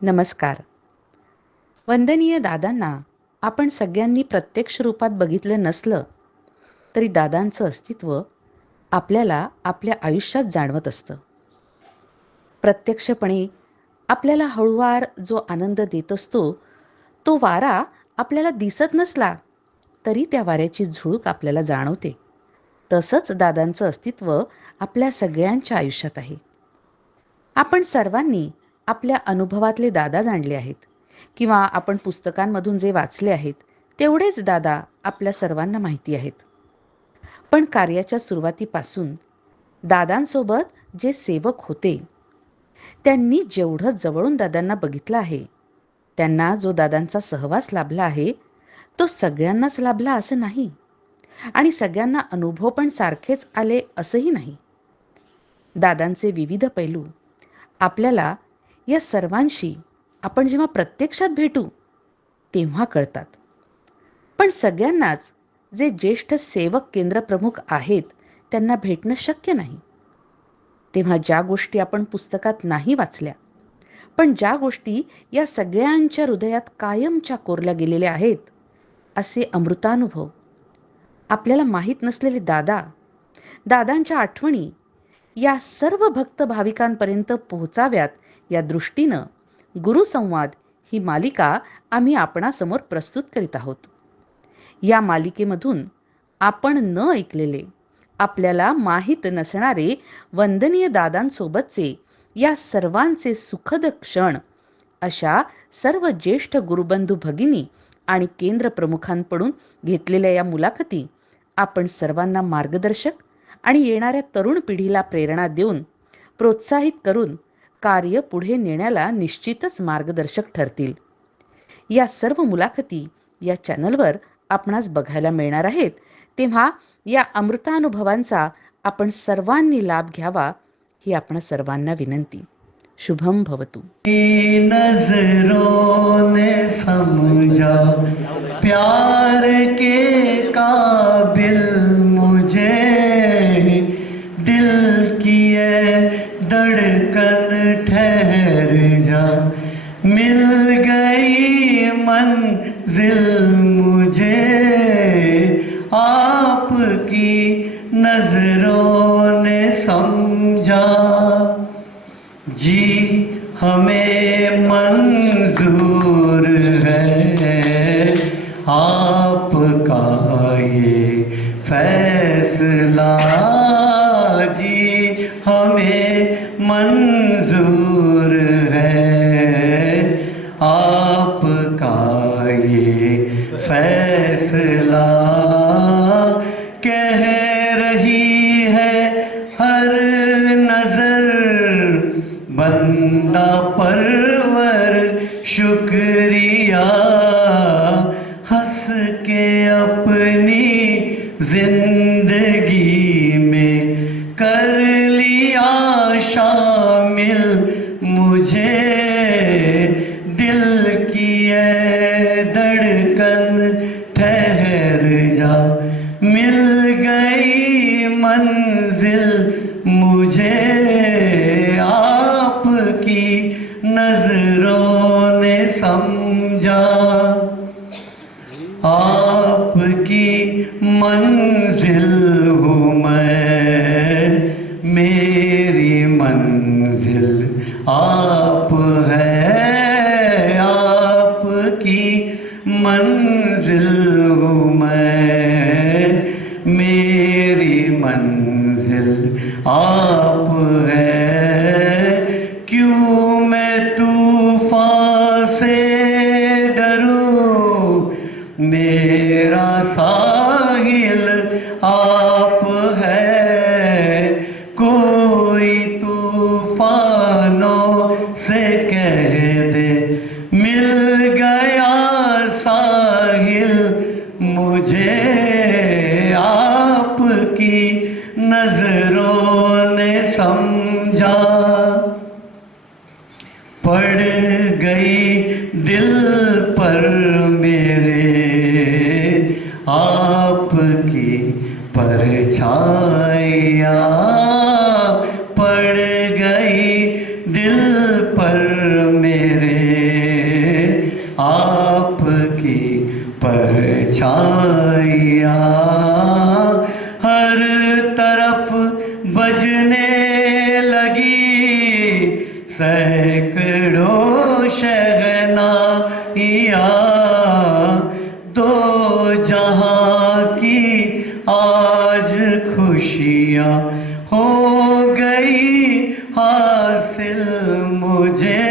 नमस्कार. वंदनीय दादांना आपण सगळ्यांनी प्रत्यक्ष रूपात बघितलं नसलं तरी दादांचं अस्तित्व आपल्याला आपल्या आयुष्यात जाणवत असतं. प्रत्यक्षपणे आपल्याला हळूवार जो आनंद देत असतो, तो वारा आपल्याला दिसत नसला तरी त्या वाऱ्याची झुळूक आपल्याला जाणवते. तसंच दादांचं अस्तित्व आपल्या सगळ्यांच्या आयुष्यात आहे. आपण सर्वांनी आपल्या अनुभवातले दादा जाणले आहेत किंवा आपण पुस्तकांमधून जे वाचले आहेत तेवढेच दादा आपल्या सर्वांना माहिती आहेत. पण कार्याच्या सुरुवातीपासून दादांसोबत जे सेवक होते त्यांनी जेवढं जवळून दादांना बघितलं आहे, त्यांना जो दादांचा सहवास लाभला आहे तो सगळ्यांनाच लाभला असं नाही आणि सगळ्यांना अनुभव पण सारखेच आले असंही नाही. दादांचे विविध पैलू आपल्याला या सर्वांशी आपण जेव्हा प्रत्यक्षात भेटू तेव्हा कळतात. पण सगळ्यांनाच जे ज्येष्ठ सेवक केंद्रप्रमुख आहेत त्यांना भेटणं शक्य नाही. तेव्हा ज्या गोष्टी आपण पुस्तकात नाही वाचल्या, पण ज्या गोष्टी या सगळ्यांच्या हृदयात कायमच्या कोरल्या गेलेल्या आहेत, असे अमृतानुभव, आपल्याला माहीत नसलेले दादा, दादांच्या आठवणी या सर्व भक्त भाविकांपर्यंत पोहोचाव्यात या दृष्टीनं गुरुसंवाद ही मालिका आम्ही आपणासमोर प्रस्तुत करीत आहोत. या मालिकेमधून आपण न ऐकलेले, आपल्याला माहीत नसणारे वंदनीय दादांसोबतचे या सर्वांचे सुखद क्षण, अशा सर्व ज्येष्ठ गुरुबंधू भगिनी आणि केंद्रप्रमुखांकडून घेतलेल्या या मुलाखती आपण सर्वांना मार्गदर्शक आणि येणाऱ्या तरुण पिढीला प्रेरणा देऊन, प्रोत्साहित करून कार्य पुढे नेण्याला निश्चितच मार्गदर्शक ठरतील. या सर्व मुलाखती या चॅनलवर आपणास बघायला मिळणार आहेत. तेव्हा या अमृतानुभवांचा आपण सर्वांनी लाभ घ्यावा ही आपण सर्वांना विनंती. शुभम भवतु. नजरों ने समझा प्यार के काबिल मुझे, दिल की ये धड़कन ठहर जा, मिल गई मंजिल मुझे, आपकी नजरों ने समझा। जी हमें मंजूर है आपका ये फैसला, जी हमें मंजूर है आपका ये फैसला। कह रही है हर नजर बंदा परवर शुक्रिया, हंस के अपनी जिंदगी में कर लिया शामिल मुझे, दिल की ये धड़कन ठहर जा, मिल गई मंजिल मुझे, आपकी नजरों ने समझा। आपकी मंजिल हूँ मैं, मेरी मंजिल आप है, आपकी मंजिल हूँ मैं, मेरी मंजिल आप है। क्यों मैं तूफान से डरूं, मेरा साहिल आप है, कोई तूफानों से कह दे मिल गया साहिल मुझे, आपकी नजरों ने समझा। पड़ गई दिल पर मेरे आपकी परछाइयाँ, पड़ गई दिल पर मेरे छाइया, हर तरफ बजने लगी सैकड़ों शहनाइयाँ। दो जहां की आज खुशियाँ हो गई हासिल मुझे,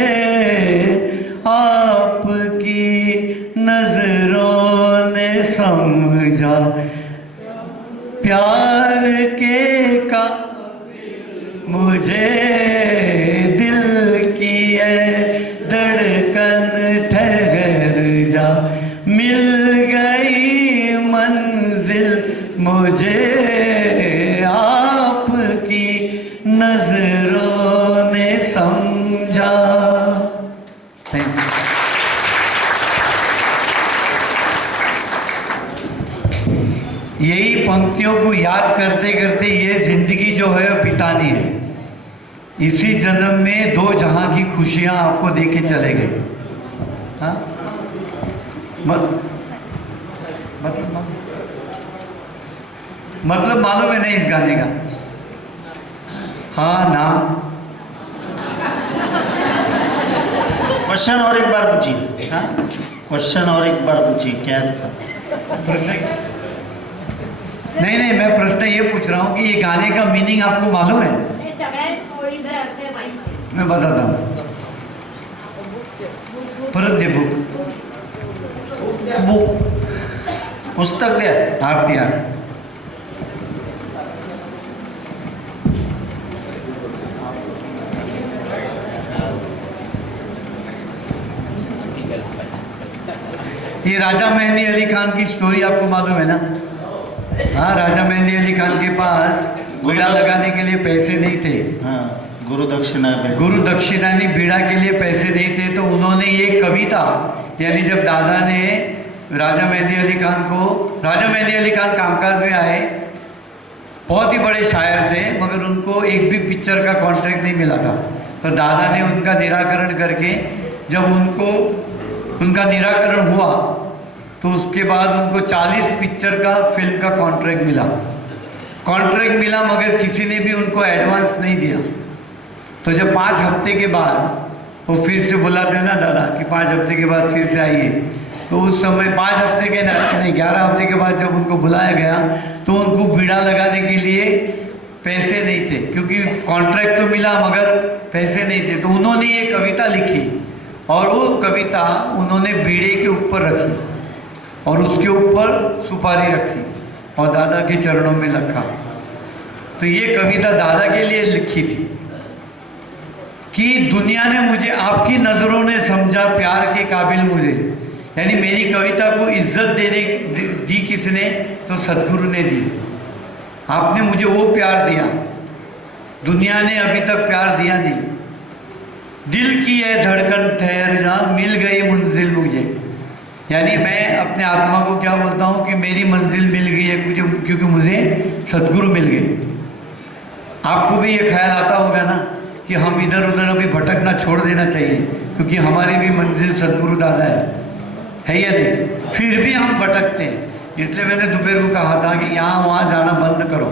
आपकी नजरों ने समझा प्यार के काबिल मुझे। दिल की है धड़कन ठहर जा, मिल गई मंजिल मुझे, आपकी नजरों ने समझा। Thank you. यही पंक्तियों को याद करते करते ये जिंदगी जो है वो बितानी है। इसी जन्म में दो जहां की खुशियां आपको देके चले गए। हाँ मतलब मालूम है नहीं इस गाने का? हाँ ना? क्वेश्चन और एक बार पूछिए। हाँ क्वेश्चन और एक बार पूछिए, क्या था प्रश्न? नहीं, मैं प्रश्न ये पूछ रहा हूँ कि ये गाने का मीनिंग आपको मालूम है? मैं बताता हूँ। परत दे बुक, पुस्तक दे। आरती ये राजा मेहंदी अली खान की स्टोरी आपको मालूम है ना? हाँ, राजा मेहंदी अली खान के पास बीड़ा लगाने के लिए पैसे नहीं थे। हाँ, गुरु दक्षिणा पे। गुरु दक्षिणा ने बीड़ा के लिए पैसे नहीं थे, तो उन्होंने ये कविता, यानी जब दादा ने राजा मेहंदी अली खान को, राजा मेहंदी अली खान कामकाज में आए, बहुत ही बड़े शायर थे, मगर उनको एक भी पिक्चर का कॉन्ट्रैक्ट नहीं मिला था। तो दादा ने उनका निराकरण करके, जब उनका निराकरण हुआ तो उसके बाद उनको 40 पिक्चर का फिल्म का कॉन्ट्रैक्ट मिला, मगर किसी ने भी उनको एडवांस नहीं दिया। तो जब 5 हफ्ते के बाद वो फिर से बुलाते ना दादा कि 5 हफ्ते के बाद फिर से आइए, तो उस समय 5 हफ्ते के नहीं 11 हफ्ते के बाद जब उनको बुलाया गया तो उनको बीड़ा लगाने के लिए पैसे नहीं थे, क्योंकि कॉन्ट्रैक्ट तो मिला मगर पैसे नहीं थे। तो उन्होंने ये कविता लिखी और वो कविता उन्होंने बीड़े के ऊपर रखी और उसके ऊपर सुपारी रखी और दादा के चरणों में रखा। तो ये कविता दादा के लिए लिखी थी कि दुनिया ने मुझे, आपकी नज़रों ने समझा प्यार के काबिल मुझे, यानी मेरी कविता को इज्जत दी किसने? तो सदगुरु ने दी। आपने मुझे वो प्यार दिया, दुनिया ने अभी तक प्यार दिया नहीं। दिल की है धड़कन ठहर जा, मिल गई मंजिल मुझे, यानी मैं अपने आत्मा को क्या बोलता हूँ कि मेरी मंजिल मिल गई है क्योंकि मुझे सदगुरु मिल गए। आपको भी ये ख्याल आता होगा ना कि हम इधर उधर अभी भटकना छोड़ देना चाहिए, क्योंकि हमारी भी मंजिल सदगुरु दादा है या नहीं? फिर भी हम भटकते हैं। इसलिए मैंने दोपहर को कहा था कि यहाँ वहाँ जाना बंद करो,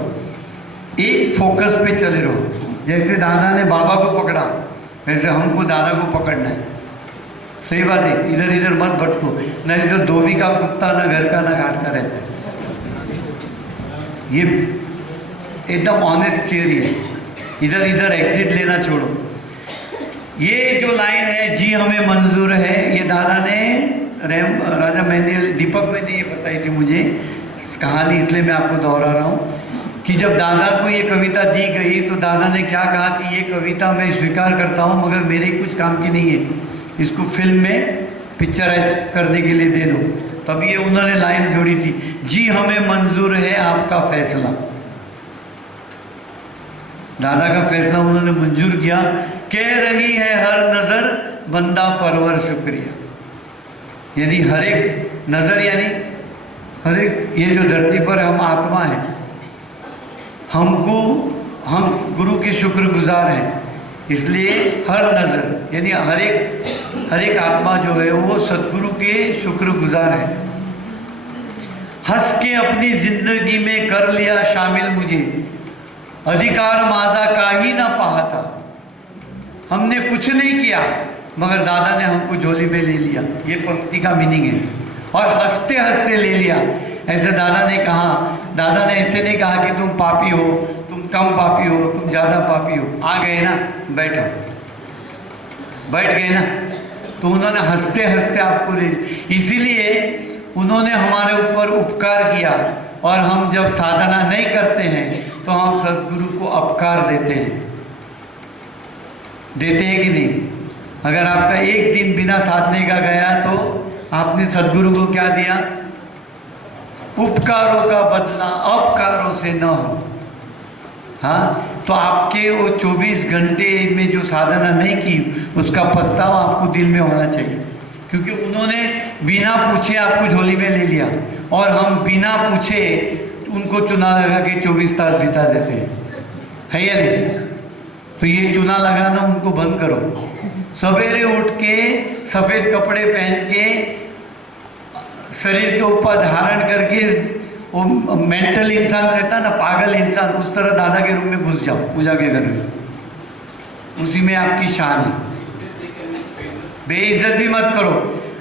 एक फोकस पे चले रहो। जैसे दादा ने बाबा को पकड़ा, वैसे हमको दादा को पकड़ना है। सही बात है, इधर इधर मत भटको, नहीं तो धोबी का कुत्ता ना घर का ना घाट का रहता है। ये एकदम ऑनेस्ट थियरी है। इधर इधर एग्जिट लेना छोड़ो। ये जो लाइन है, जी हमें मंजूर है, ये दादा ने राजा मेहंदी दीपक में ने ये बताई थी मुझे कहानी, इसलिए मैं आपको दोहरा रहा हूँ कि जब दादा को ये कविता दी गई तो दादा ने क्या कहा कि ये कविता मैं स्वीकार करता हूँ मगर मेरे कुछ काम की नहीं है, इसको फिल्म में पिक्चराइज करने के लिए दे दो। तब ये उन्होंने लाइन जोड़ी थी, जी हमें मंजूर है आपका फैसला। दादा का फैसला उन्होंने मंजूर किया। कह रही है हर नज़र बंदा परवर शुक्रिया, यानी हर एक नज़र, यानी हर एक, ये जो धरती पर हम आत्मा है, हम गुरु के शुक्रगुजार हैं, इसलिए हर नज़र यानी हर एक आत्मा जो है वो सदगुरु के शुक्रगुजार है। हंस के अपनी जिंदगी में कर लिया शामिल मुझे, अधिकार माझा काही ना पाहता। हमने कुछ नहीं किया मगर दादा ने हमको झोली में ले लिया, ये पंक्ति का मीनिंग है। और हंसते हंसते ले लिया, ऐसे दादा ने कहा। दादा ने ऐसे नहीं कहा कि तुम पापी हो, तुम कम पापी हो, तुम ज़्यादा पापी हो। आ गए ना, बैठो, बैठ गए ना, तो उन्होंने हंसते हंसते आपको दे। इसीलिए उन्होंने हमारे ऊपर उपकार किया, और हम जब साधना नहीं करते हैं तो हम सद्गुरु को अपकार देते हैं। देते हैं कि नहीं? अगर आपका एक दिन बिना साधने का गया तो आपने सद्गुरु को क्या दिया? उपकारों का बदला अपकारों से न हो। हाँ, तो आपके वो 24 घंटे में जो साधना नहीं की उसका पछतावा आपको दिल में होना चाहिए, क्योंकि उन्होंने बिना पूछे आपको झोली में ले लिया, और हम बिना पूछे उनको चुना लगा के 24 तास बिता देते हैं, है या नहीं? तो ये चुना लगाना उनको बंद करो। सवेरे उठ के सफ़ेद कपड़े पहन के शरीर के ऊपर धारण करके, वो मेंटल इंसान रहता ना, पागल इंसान, उस तरह दादा के रूम में घुस जाओ, पूजा के घर में, उसी में आपकी शान है। बेइज्जत भी मत करो।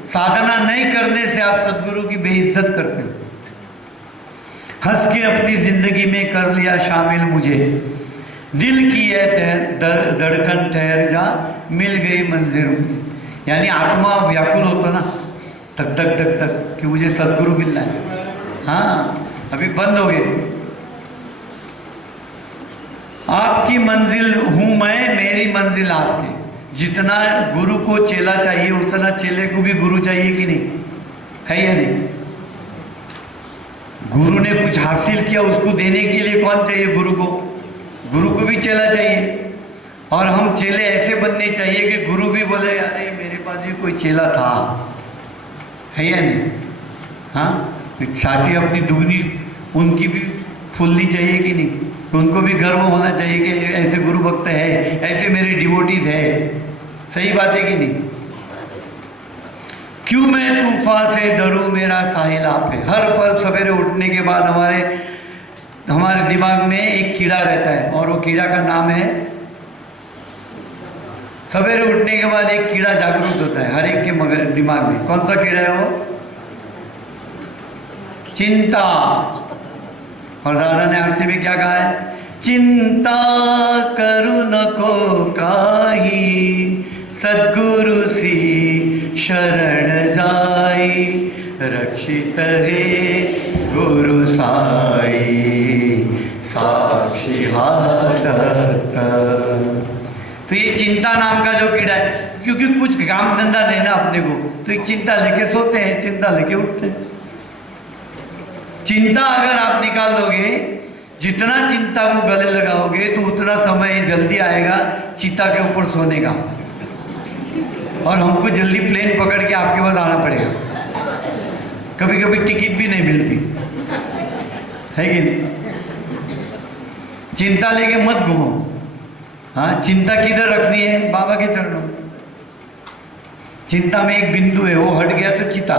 साधना नहीं करने से आप सद्गुरु की बेइज्जत करते हो। हंस के अपनी जिंदगी में कर लिया शामिल मुझे, दिल की है धड़कन ठहर जा, मिल गई मंजिल। यानी आत्मा व्याकुल होता ना, तक तक तक तक कि मुझे सद्गुरु मिलना है। हाँ, अभी बंद हो गए। आपकी मंजिल हूँ मैं, मेरी मंजिल आपकी। जितना गुरु को चेला चाहिए उतना चेले को भी गुरु चाहिए कि नहीं? है या नहीं? गुरु ने कुछ हासिल किया, उसको देने के लिए कौन चाहिए? गुरु को। गुरु को भी चेला चाहिए, और हम चेले ऐसे बनने चाहिए कि गुरु भी बोले अरे मेरे पास भी कोई चेला था, है या नहीं? हाँ, साथ ही अपनी दुगनी उनकी भी फूलनी चाहिए कि नहीं? उनको भी गर्व होना चाहिए कि ऐसे गुरु भक्त है, ऐसे मेरे डिवोटीज है। सही बात है कि नहीं? क्यों मैं तूफान से डरूं, मेरा साहिल आप है। हर पल सवेरे उठने के बाद हमारे दिमाग में एक कीड़ा रहता है, और वो कीड़ा का नाम है, सवेरे उठने के बाद एक कीड़ा जागरूक होता है हर एक के मगर दिमाग में। कौन सा कीड़ा है वो? चिंता। और दादा ने आरती में क्या कहा है? चिंता करू नको काही, सद्गुरु सी शरण जाई, रक्षित है गुरु साई, साक्षी हादत। तो ये चिंता नाम का जो कीड़ा है, क्योंकि कुछ काम धंधा देना अपने को, तो एक चिंता लेके सोते हैं, चिंता लेके उठते हैं। चिंता अगर आप निकाल दोगे, जितना चिंता को गले लगाओगे तो उतना समय जल्दी आएगा चिता के ऊपर सोने का, और हमको जल्दी प्लेन पकड़ के आपके पास आना पड़ेगा। कभी कभी टिकट भी नहीं मिलती है कि नहीं? चिंता लेके मत घूमो। हाँ, चिंता किधर रखनी है? बाबा के चरणों। चिंता में एक बिंदु है, वो हट गया तो चिता।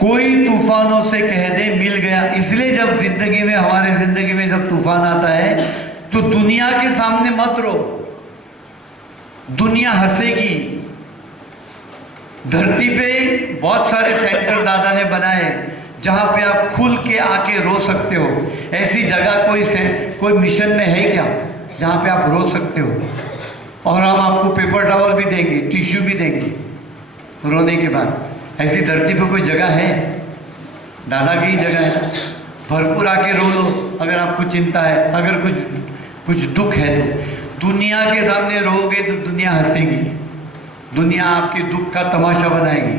कोई तूफानों से कह दे मिल गया। इसलिए जब जिंदगी में, हमारे जिंदगी में जब तूफान आता है तो दुनिया के सामने मत रो, दुनिया हंसेगी। धरती पे बहुत सारे सेंटर दादा ने बनाए जहां पे आप खुल के आके रो सकते हो। ऐसी जगह कोई मिशन में है क्या जहां पे आप रो सकते हो? और हम आपको पेपर टॉवल भी देंगे, टिश्यू भी देंगे रोने के बाद। ऐसी धरती पे कोई जगह है? दादा की ही जगह है। भरपूर आके रो लो अगर आपको चिंता है, अगर कुछ दुख है तो। दुनिया के सामने रोओगे तो दुनिया हंसेगी, दुनिया आपके दुख का तमाशा बनाएगी।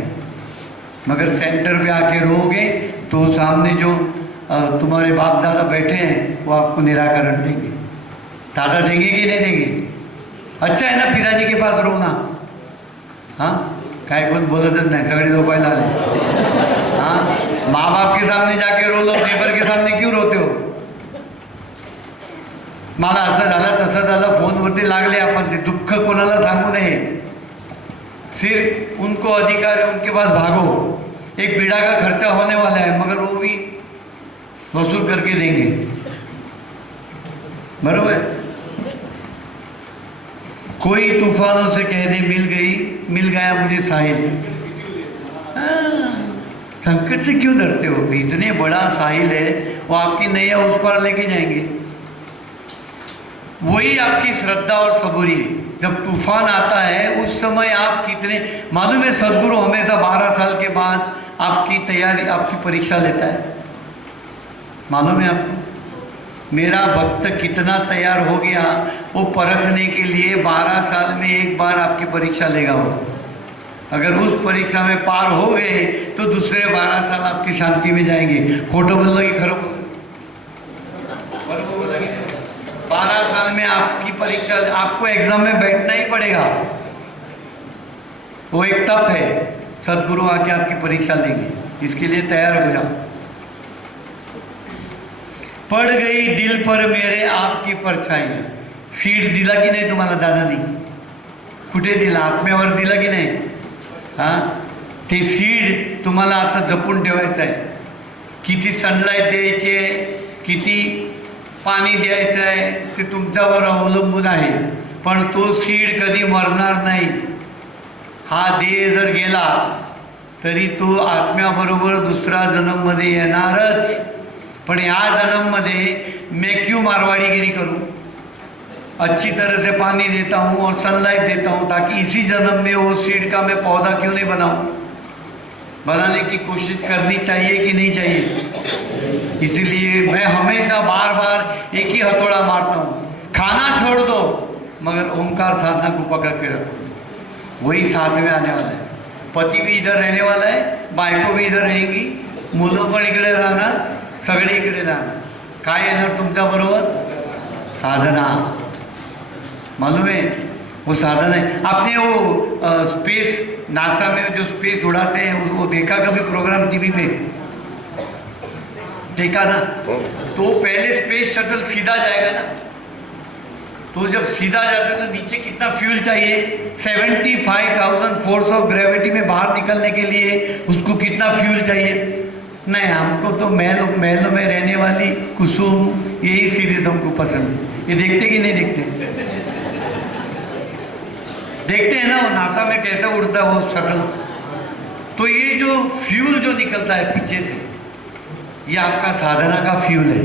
मगर सेंटर पे आके रोओगे तो सामने जो तुम्हारे बाप दादा बैठे हैं वो आपको निराकरण देंगे। दादा देंगे कि नहीं देंगे? अच्छा है ना पिताजी के पास रोना। हाँ, काय कोण बोलतच नाही, सगळे झोपायला आले। हाँ, माँ बाप के सामने जाके रो लो, नेबर के सामने क्यों रोते हो? मला असं झालं तसं झालं, फोनवरती लागले आपण, ते दुःख कोणाला सांगू नये। सिर्फ उनको अधिकार है, उनके पास भागो। एक बीड़ा का खर्चा होने वाला है, मगर वो भी वसूल करके देंगे, बरोबर। कोई तूफानों से कह दे मिल गया मुझे साहिल। संकट से क्यों डरते हो? इतने बड़ा साहिल है, वो आपकी नैया उस पर लेके जाएंगे। वही आपकी श्रद्धा और सबूरी है। जब तूफान आता है उस समय आप कितने, मालूम है सदगुरु हमेशा 12 साल के बाद आपकी तैयारी, आपकी परीक्षा लेता है, मालूम है आपको? मेरा भक्त कितना तैयार हो गया वो परखने के लिए 12 साल में एक बार आपकी परीक्षा लेगा वो। अगर उस परीक्षा में पार हो गए तो दूसरे 12 साल आपकी शांति में जाएंगे। खोटो बोल लगी, खरो बोल लगी। 12 साल में आपकी परीक्षा, आपको एग्जाम में बैठना ही पड़ेगा। वो एक तप है, सदगुरु आके आपकी परीक्षा लेंगे, इसके लिए तैयार हो जाओ। पड़ गई दिल पर मेरे आपकी परछाई। सीट दिला की नाही तुम्हाला दादानी? कुठे दिला? आत्म्यावर दिला की नाही? हां, ते सीड तुम्हाला आता जपून ठेवायचं आहे। किती सनलाईट द्यायची आहे, किती पाणी द्यायचं आहे ते तुमच्यावर अवलंबून आहे, पण तो सीड कधी मरणार नाही। हा देह जर गेला तरी तो आत्म्याबरोबर दुसरा जन्ममध्ये येणारच। पण या जन्ममध्ये मैं क्यों मारवाड़ीगिरी करूं? अच्छी तरह से पानी देता हूँ और सनलाइट देता हूँ, ताकि इसी जन्म में वो सीड का मैं पौधा क्यों नहीं बनाऊं? बनाने की कोशिश करनी चाहिए कि नहीं चाहिए? इसीलिए मैं हमेशा बार बार एक ही हथौड़ा मारता हूँ, खाना छोड़ दो मगर ओंकार साधना को पकड़ के रखो। वही साथ में आने वाला है। पति भी इधर रहने वाला है, बायको भी इधर रहेंगी, मुलं पण इकडे राहणार, सगळे इकडे राहणार। काय येणार तुमच्या बरोबर? साधना। मालूम है वो साधन है। आपने वो स्पेस, नासा में जो स्पेस उड़ाते हैं वो देखा कभी प्रोग्राम टीवी पे? देखा ना? तो पहले स्पेस शटल सीधा जाएगा ना, तो जब सीधा जाता है तो नीचे कितना फ्यूल चाहिए? 75,000 फोर्स ऑफ ग्रेविटी में बाहर निकलने के लिए उसको कितना फ्यूल चाहिए? नहीं, हमको तो महलों में रहने वाली कुसुम, यही सीरीज हमको पसंद है। ये देखते कि नहीं देखते? देखते हैं ना वो नासा में कैसे उड़ता है वो शटल। तो ये जो फ्यूल जो निकलता है पीछे से, ये आपका साधना का फ्यूल है।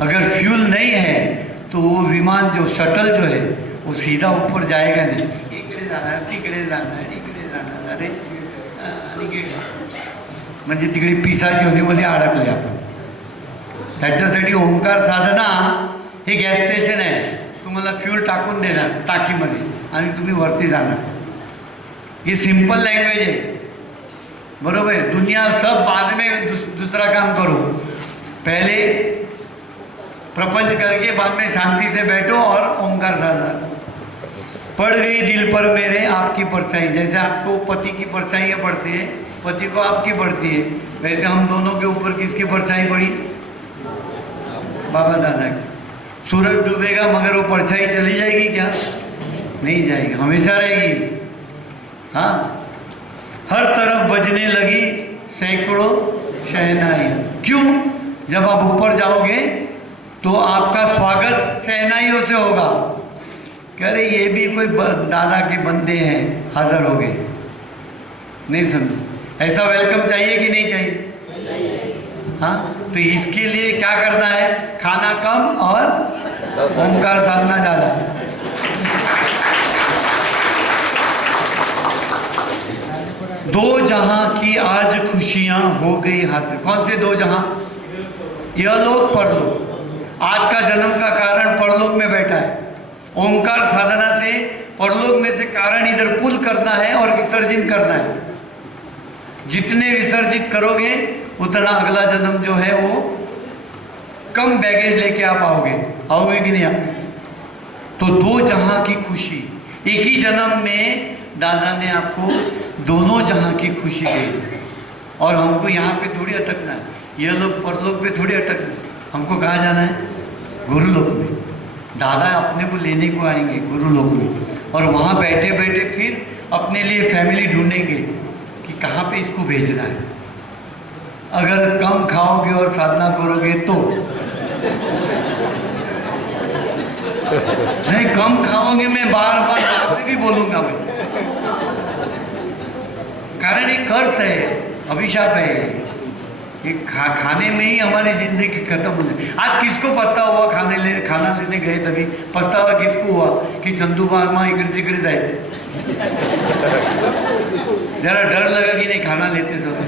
अगर फ्यूल नहीं है तो वो विमान जो शटल जो है वो सीधा ऊपर जाएगा नहीं। इकडे जाणार, तिकडे जाणार, इकडे जाणार, अरे म्हणजे तिकडे पिसाची होणीमध्ये अडकले आपण। त्याच्यासाठी ओंकार साधना हे गॅस स्टेशन आहे, तुम्हाला फ्यूल टाकून देणार टाकीमध्ये आणि तुम्ही वरती जाणार। ये सिंपल लैंग्वेज है, बरोबर है। दुनिया सब बाद में दूसरा काम करो, पहले प्रपंच करके बाद में शांति से बैठो और ओंकार साधना। पड़ गई दिल पर मेरे आपकी परछाई। जैसे आपको पति की परछाइयाँ पड़ती है, पति को आपकी पड़ती है, वैसे हम दोनों के ऊपर किसकी परछाई पड़ी? बाबा दादा की। सूरज डूबेगा मगर वो परछाई चली जाएगी क्या? नहीं जाएगी, हमेशा रहेगी। हाँ, हर तरफ बजने लगी सैकड़ों शहनाई। क्यों? जब आप ऊपर जाओगे तो आपका स्वागत शहनाइयों से होगा। कह रहे ये भी कोई दादा के बंदे हैं, हाजिर हो गए। नहीं समझे? ऐसा वेलकम चाहिए कि नहीं चाहिए? हाँ, तो इसके लिए क्या करना है? खाना कम और ओंकार साधना ज़्यादा। दो जहां की आज खुशियां हो गई हासिल। कौन से दो जहां? यह लोक परलोक। आज का जन्म का कारण परलोक में बैठा है। ओंकार साधना से परलोक में से कारण इधर पुल करना है और विसर्जन करना है। जितने विसर्जित करोगे उतना अगला जन्म जो है वो कम बैगेज लेके आप आओगे कि नहीं आप? तो दो जहां की खुशी, एक ही जन्म में दादा ने आपको दोनों जहां की खुशी दी। और हमको यहाँ पे थोड़ी अटकना है, ये लोग परलोक पे थोड़ी अटकना है। हमको कहाँ जाना है? गुरुलोक में। दादा अपने को लेने को आएंगे गुरुलोक में, और वहाँ बैठे बैठे फिर अपने लिए फैमिली ढूंढेंगे। कि कहाँ पे इसको भेजना है। अगर कम खाओगे और साधना करोगे तो नहीं, कम खाओगे, मैं बार बार भी बोलूंगा मैं, कारण एक कर्ज है, अभिशाप है। ये खाने में ही हमारी जिंदगी खत्म हो जाए। आज किसको पछतावा हुआ खाना लेने गए तभी पछतावा किसको हुआ कि चंदू मामा इकडे तिकडे जाए, जरा डर लगा कि नहीं खाना लेते समय।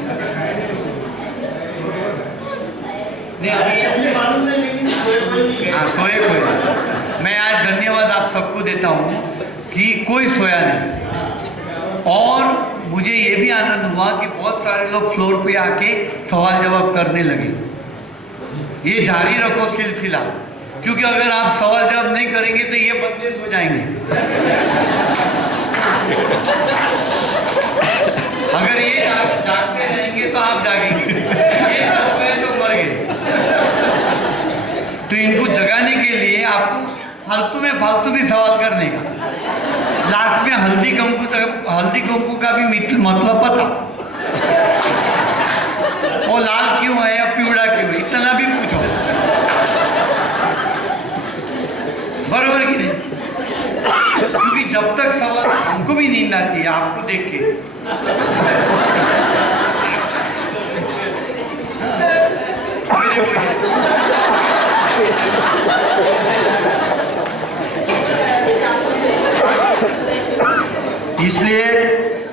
नहीं अभी हाँ सोए कोई नहीं। मैं आज धन्यवाद आप सबको देता हूँ कि कोई सोया नहीं, और मुझे ये भी आनंद हुआ कि बहुत सारे लोग फ्लोर पे आके सवाल जवाब करने लगे। ये जारी रखो सिलसिला, क्योंकि अगर आप सवाल जवाब नहीं करेंगे तो ये बंदिश हो जाएंगे। अगर ये जागते रहेंगे तो आप जागेंगे, ये सो गए तो मर गए। तो इनको जगाने के लिए आपको फालतू भी सवाल करने का, लास्ट में हल्दी कुमकुम का भी मतलब पता, वो लाल क्यों है या पिवड़ा क्यों है, इतना भी पूछो, बराबर की नहीं। क्योंकि जब तक सवाल, हमको भी नींद आती है आपको देख के, इसलिए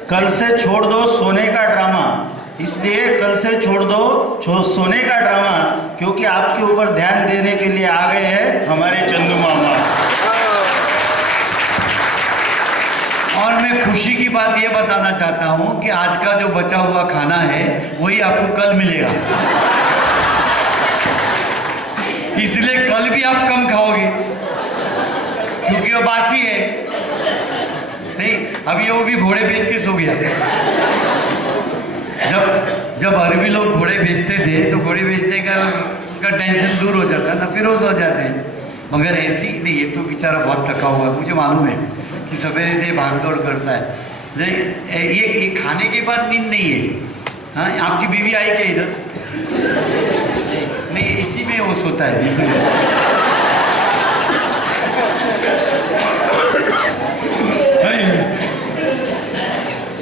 कल से छोड़ दो सोने का ड्रामा, इसलिए कल से छोड़ दो सोने का ड्रामा, क्योंकि आपके ऊपर ध्यान देने के लिए आ गए हैं हमारे चंदू मामा। और मैं खुशी की बात ये बताना चाहता हूँ कि आज का जो बचा हुआ खाना है वही आपको कल मिलेगा, इसलिए कल भी आप कम खाओगे क्योंकि वो बासी है। सही, अभी वो भी घोड़े बेच के सो गया। जब अरबी लोग घोड़े बेचते थे तो घोड़े बेचने का उनका टेंशन दूर हो जाता ना, फिर वो सो जाते हैं। मगर ऐसी नहीं, ये तो बेचारा बहुत थका हुआ है, मुझे मालूम है कि सवेरे से भाग दौड़ करता है। ये खाने के बाद नींद नहीं है। हाँ, आपकी बीवी आई क्या इधर? नहीं, इसी में वो सोता है इसलिए।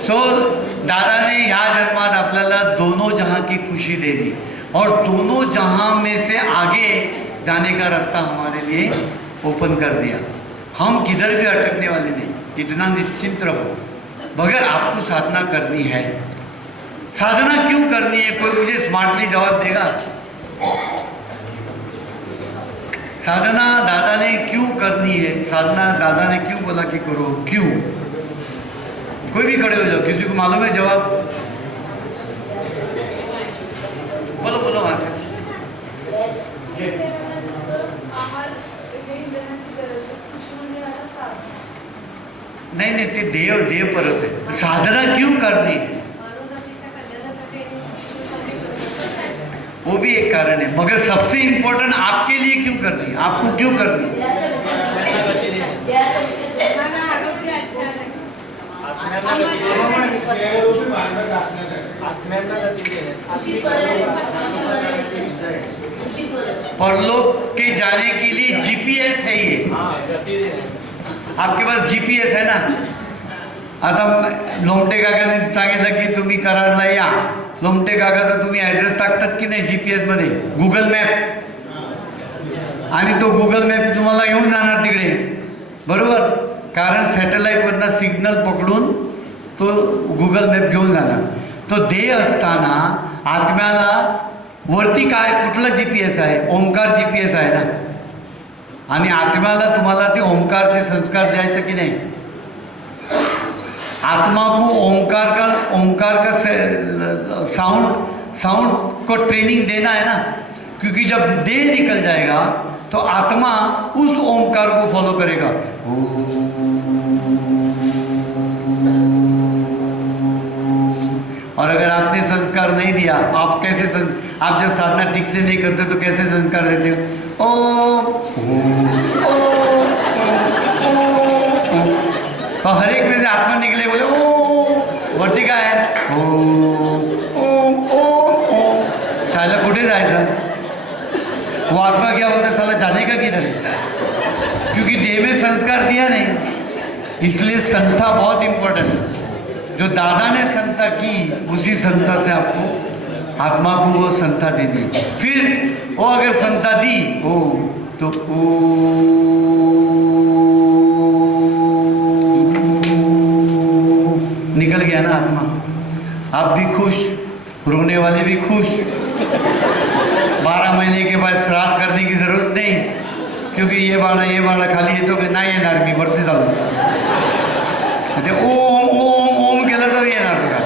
सो दादा ने ह्या जन्मात आपल्याला दोनों जहां की खुशी दे दी, और दोनों जहां में से आगे जाने का रास्ता हमारे लिए ओपन कर दिया। हम किधर भी अटकने वाले नहीं, इतना निश्चिंत रहो। मगर आपको साधना करनी है। साधना क्यों करनी है, कोई मुझे स्मार्टली जवाब देगा? साधना दादा ने क्यों करनी है? साधना दादा ने क्यों बोला कि करो? क्यों? कोई भी खड़े हो जाओ, किसी को मालूम है जवाब? बोलो बोलो वहां से। नहीं नहीं, ते देव परत आहे। साधना क्यों करनी है वो भी एक कारण है, मगर सबसे इंपॉर्टेंट आपके लिए क्यों करनी है, आपको क्यों करनी है? परलोक के जाने के लिए जीपीएस है ये। आपके पास जीपीएस है ना? आता लोमटे काकाने सांगितलं की तुम्ही कराडला या, लोमटे काकाचा तुम्ही ॲड्रेस टाकतात की नाही जीपीएस मध्ये, गुगल मॅप, आणि तो गुगल मॅप तुम्हाला घेऊन जाणार तिकडे, बरोबर? कारण सॅटेलाईटमधनं सिग्नल पकडून तो गुगल मॅप घेऊन जाणार. तो देह असताना आत्म्याला वरती काय कुठला जीपीएस आहे? ओंकार जीपीएस आहे ना. आणि आत्म्याला तुम्हाला ते ओंकारचे संस्कार द्यायचे की नाही? आत्मा को ओंकार का साउंड को ट्रेनिंग देना है ना, क्योंकि जब देह निकल जाएगा तो आत्मा उस ओंकार को फॉलो करेगा। और अगर आपने संस्कार नहीं दिया, आप कैसे आप जब साधना ठीक से नहीं करते तो कैसे संस्कार देते हो? तो हर एक में से आत्मा निकले, बोले ओ, वर्ती काय है ओम ओम ओम ओम। साला कुठे जायचं? वो आत्मा क्या बोलता है, साला जाने का किधर है? क्योंकि देह में संस्कार दिया नहीं, इसलिए संता बहुत इंपॉर्टेंट है। जो दादा ने संता की, उसी संता से आपको आत्मा को वो संता दे दी। फिर वो अगर संता दी ओ तो निकल गया ना आत्मा। आप भी खुश, रोने वाले भी खुश। 12 महीने के बाद श्राद्ध करने की जरूरत नहीं, क्योंकि ये बाणा खाली येतो की नाही येणार, मी वरती चालू ते ओम ओम ओम केलं तर येणार बघा,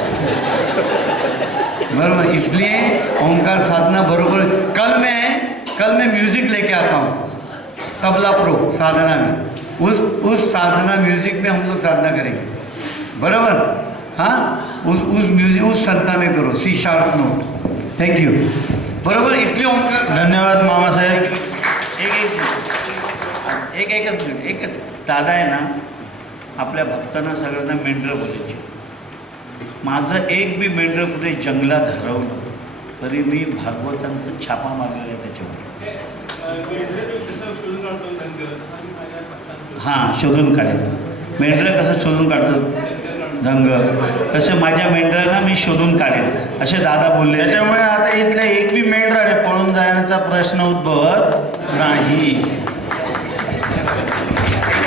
बरोबर। इसलिए ओंकार साधना बरोबर। कल मैं म्यूजिक लेके आता हूँ, तबला प्रो साधना में। उस साधना म्यूजिक में हम लोग साधना करेंगे, बराबर। हाँ, उस म्यूजिक उस संता में करो, C sharp note. Thank you, बरोबर। इसलिए ओंकार। धन्यवाद मामासाहेब. एकच दादा आहे ना, आपल्या भक्तांना सगळ्यांना मेंढरं बोलायचे. माझं एक बी मेंढरं कुठे जंगलात हरवलं तरी मी भागवतांचा छापा मारलेला आहे त्याच्यावर. हां, शोधून काढेल. मेंढरं कसं शोधून काढतो धंग, तसं माझ्या मेंढरांना मी शोधून काढेल असे दादा बोलले. त्याच्यामुळे आता इथल्या एक बी मेंढराने पळून जाण्याचा प्रश्न उद्भवत नाही.